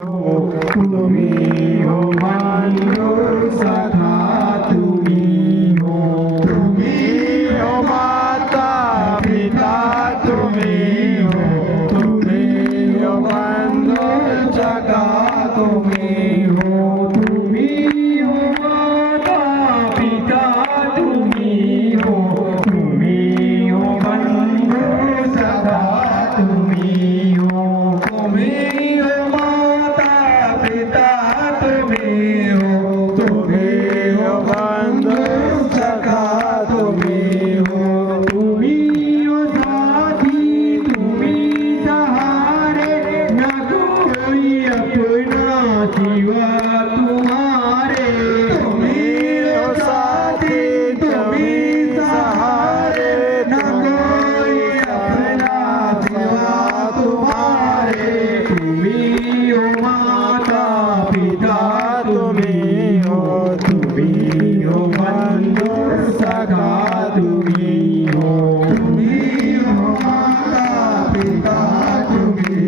तुम्ही हो बंधु सखा, तुम्ही हो माता पिता, तुम्ही हो बंधु सखा, तुम्ही हो माता पिता, तुम्ही हो बंधु सखा, तुम्ही हो माता पिता, तुम्ही हो बंधु सखा, तुम्ही हो साथी, तुम्ही सहारे, न कोई अपना सिवा तुम्हारे। तुम्ही हो साथी, तुम्ही सहारे, न कोई अपना सिवा तुम्हारे। तुम्ही हो माता पिता, तुम्ही हो बंधु सखा, तुम्ही हो माता पिता, तुम्ही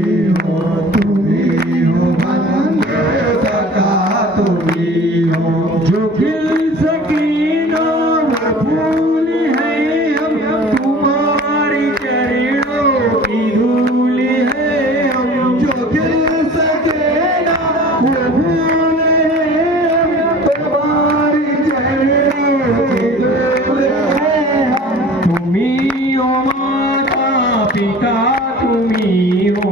हो बंधु सखा, तुम्ही हो। जो खिल सकी ना वो फूल है हम, तुम्हारी चरणों की धूल है हम। जो खिल सके ना वो फूल है हम, तुम्हारी चरणों की धूल है हम। तुम्ही हो माता पिता, तुम्ही हो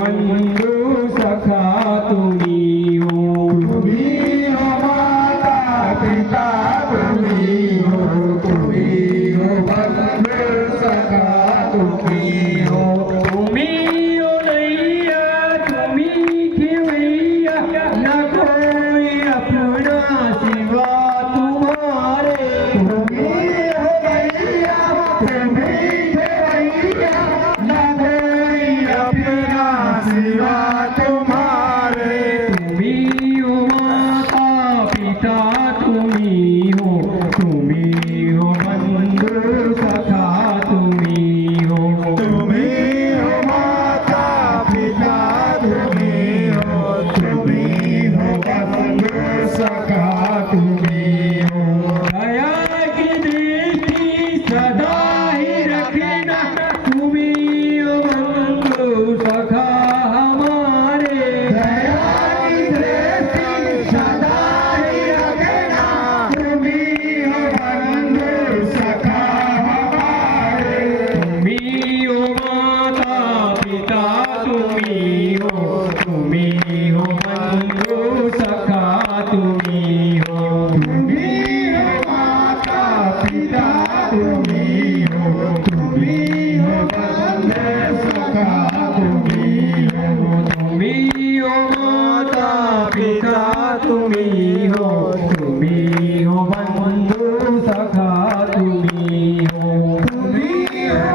बंधु सखा, तुम्ही हो माता पिता, तुम्ही हो बंधु सखा, तुम्ही हो नैया, तुम्ही खिवैया, न कोई अपना सिवा तुम्हारे। तुम्ही हो नैया, तुम्ही खिवैया, न कोई अपना सिवा तुम्हारे। तुम्ही हो माता पिता, तुम्ही हो बंधु सखा, तुम्ही हो माता पिता, तुम्ही हो बंधु सखा, तुम्ही हो। दया की दृष्टि सदा ही रखना, तुम्ही हो बंधु सखा हमारे। दया की दृष्टि सदा ही रखना, तुम्ही हो बंधु सखा हमारे। तुम्ही हो माता पिता, तुम्ही हो बंधु सखा, तुम्ही हो माता पिता, तुम्ही हो बंधु सखा, तुम्ही हो माता पिता, तुम्ही हो बंधु सखा, तुम्ही हो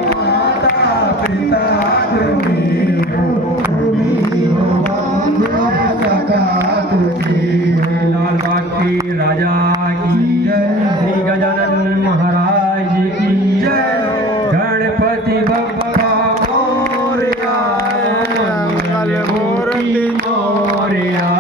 माता पिता, तुम्ही हो बंधु सखा, तुम्ही हो। लाल बाग की राजा की जय, श्री गजानन महाराज की जय। गणपति बप्पा मोरया, मंगल मूर्ति मोरया।